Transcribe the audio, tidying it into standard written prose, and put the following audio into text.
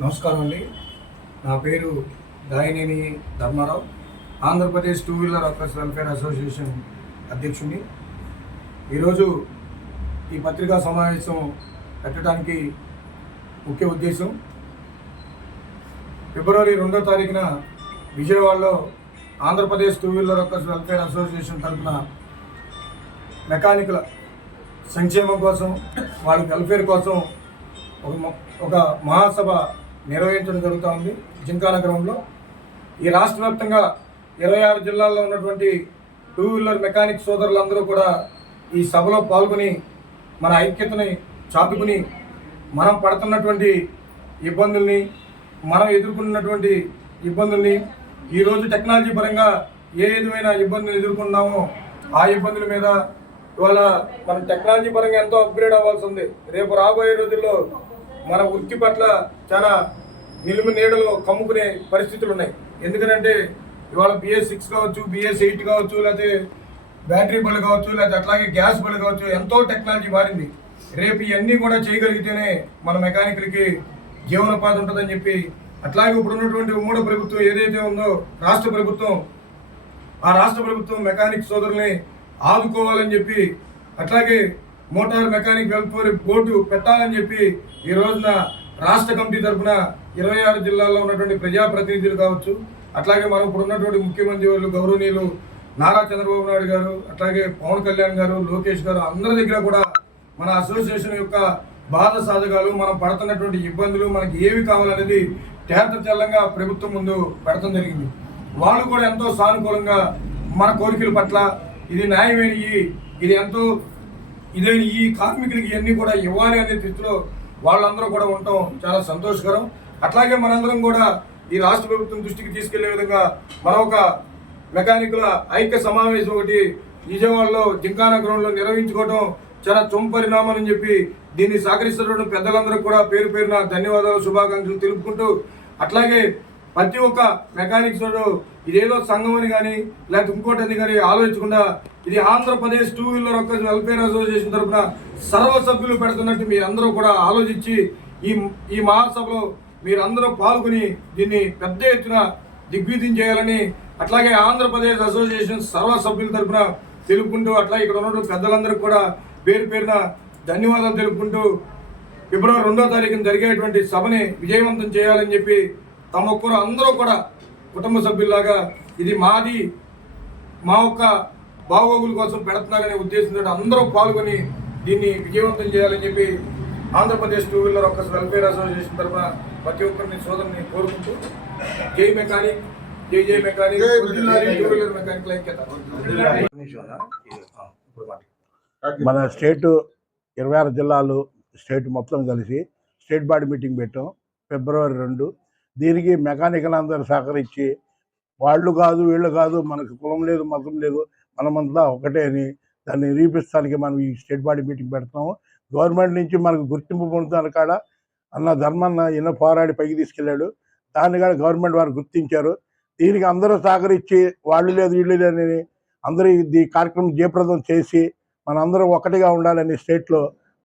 నమస్కారం అండి. నా పేరు Dayineni Dharmarao. Andhra Pradesh two wheeler workers welfare association అధ్యక్షుడిని. ఈరోజు ఈ పత్రికా సమావేశం పెట్టడానికి ముఖ్య ఉద్దేశం, ఫిబ్రవరి 2వ తారీఖున విజయవాడలో Andhra Pradesh two wheeler workers welfare association తరఫున మెకానికుల సంక్షేమం కోసం, వాళ్ళ వెల్ఫేర్ కోసం ఒక మహాసభ నిర్వహించడం జరుగుతూ ఉంది జింకానా గ్రౌండ్లో. ఈ రాష్ట్ర వ్యాప్తంగా 26 జిల్లాల్లో ఉన్నటువంటి టూ వీలర్ మెకానిక్ సోదరులందరూ కూడా ఈ సభలో పాల్గొని మన ఐక్యతని చాటుకుని మనం పడుతున్నటువంటి ఇబ్బందుల్ని, మనం ఎదుర్కొన్నటువంటి ఇబ్బందుల్ని, ఈరోజు టెక్నాలజీ పరంగా ఏ విధమైన ఇబ్బందులు ఎదుర్కొన్నామో ఆ ఇబ్బందుల మీద ఇవాళ మన టెక్నాలజీ పరంగా ఎంతో అప్గ్రేడ్ అవ్వాల్సి ఉంది. రేపు రాబోయే రోజుల్లో మన వృత్తి పట్ల చాలా నిలుము నీడలో కమ్ముకునే పరిస్థితులు ఉన్నాయి. ఎందుకంటే ఇవాళ BS6 కావచ్చు, BS8 కావచ్చు, లేకపోతే బ్యాటరీ బళ్ళు కావచ్చు, లేకపోతే అట్లాగే గ్యాస్ బళ్ళు కావచ్చు, ఎంతో టెక్నాలజీ మారింది. రేపు ఇవన్నీ కూడా చేయగలిగితేనే మన మెకానికులకి జీవనోపాధి ఉంటుందని చెప్పి, అట్లాగే ఇప్పుడు ఉన్నటువంటి ఉమ్మడి ప్రభుత్వం ఏదైతే ఉందో రాష్ట్ర ప్రభుత్వం, ఆ రాష్ట్ర ప్రభుత్వం మెకానిక్ సోదరుల్ని ఆదుకోవాలని చెప్పి, అట్లాగే మోటార్ మెకానిక్ వెల్ఫేర్ బోర్డు పెట్టాలని చెప్పి ఈ రోజున రాష్ట్ర కమిటీ తరఫున 26 జిల్లాల్లో ఉన్నటువంటి ప్రజాప్రతినిధులు కావచ్చు, అట్లాగే మనం ఇప్పుడు ఉన్నటువంటి ముఖ్యమంత్రి వాళ్ళు గౌరవనీయులు నారా చంద్రబాబు నాయుడు గారు, అట్లాగే పవన్ కళ్యాణ్ గారు, లోకేష్ గారు, అందరి దగ్గర కూడా మన అసోసియేషన్ యొక్క బాధ సాధకాలు, మనం పడుతున్నటువంటి ఇబ్బందులు, మనకి ఏవి కావాలనేది తేటతెల్లంగా ప్రభుత్వం ముందు పెడతాం జరిగింది. వాళ్ళు కూడా ఎంతో సానుకూలంగా మన కోరికల పట్ల ఇది న్యాయమైన, ఇది ఎంతో ఇదైన ఈ కార్మికులకి ఇవన్నీ కూడా ఇవ్వాలి అనే స్థితిలో వాళ్ళందరూ కూడా ఉండటం చాలా సంతోషకరం. అట్లాగే మనందరం కూడా ఈ రాష్ట్ర ప్రభుత్వం దృష్టికి తీసుకెళ్లే విధంగా మనం ఒక మెకానికుల ఐక్య సమావేశం ఒకటి విజయవాడలో జింకానా గ్రౌండ్లో నిర్వహించుకోవడం చాలా పరిణామం అని చెప్పి దీన్ని సహకరిస్తున్న పెద్దలందరూ కూడా పేరు పేరున ధన్యవాదాలు, శుభాకాంక్షలు తెలుపుకుంటూ, అట్లాగే ప్రతి ఒక్క మెకానిక్స్ ఇదేదో సంఘం అని కానీ లేకపోతే ఇంకోటి అని కానీ ఆలోచించకుండా ఇది Andhra Pradesh two wheeler workers welfare association తరఫున సర్వ సభ్యులు పెడుతున్నట్టు మీరందరూ కూడా ఆలోచించి ఈ మహాసభలో మీరందరూ పాల్గొని దీన్ని పెద్ద ఎత్తున దిగ్విజయం చేయాలని, అట్లాగే ఆంధ్రప్రదేశ్ అసోసియేషన్ సర్వ సభ్యుల తరఫున తెలుపుకుంటూ, అట్లాగే ఇక్కడ ఉన్నటువంటి పెద్దలందరికీ కూడా పేరు పేరున ధన్యవాదాలు తెలుపుకుంటూ, ఫిబ్రవరి 2వ తారీఖున జరిగేటువంటి సభని విజయవంతం చేయాలని చెప్పి తమ ఒక్కరు అందరూ కూడా కుటుంబ సభ్యుల్లాగా ఇది మాది, మా ఒక్క బాగోగుల కోసం పెడుతున్నారనే ఉద్దేశంతో అందరూ పాల్గొని దీన్ని విజయవంతం చేయాలని చెప్పి Andhra Pradesh two wheeler workers welfare association తరఫున ప్రతి ఒక్కరిని సోదరుని కోరుకుంటూ, జై మెకానిక్, జై జై మెకానిక్, టూ వీలర్ మెకానిక్ ఐక్యత. మన స్టేట్ 26 జిల్లాలు స్టేట్ మొత్తం కలిసి స్టేట్ బాడీ మీటింగ్ పెట్టాం ఫిబ్రవరి 2. దీనికి మెకానికల్ అందరూ సహకరించి, వాళ్ళు కాదు వీళ్ళు కాదు, మనకు కులం లేదు మతం లేదు, మనమంతా ఒకటే అని దాన్ని నిరూపిస్తానికి మనం ఈ స్టేట్ బాడీ మీటింగ్ పెడతాము. గవర్నమెంట్ నుంచి మనకు గుర్తింపు పొందుతాను కాడ అన్న ధర్మన్న ఎన్నో పోరాడి పైకి తీసుకెళ్ళాడు. దాన్ని కూడా గవర్నమెంట్ వారు గుర్తించారు. దీనికి అందరూ సహకరించి వాళ్ళు లేదు వీళ్ళు లేదని అందరూ ఈ కార్యక్రమం జయప్రదం చేసి మనందరం ఒకటిగా ఉండాలని స్టేట్లో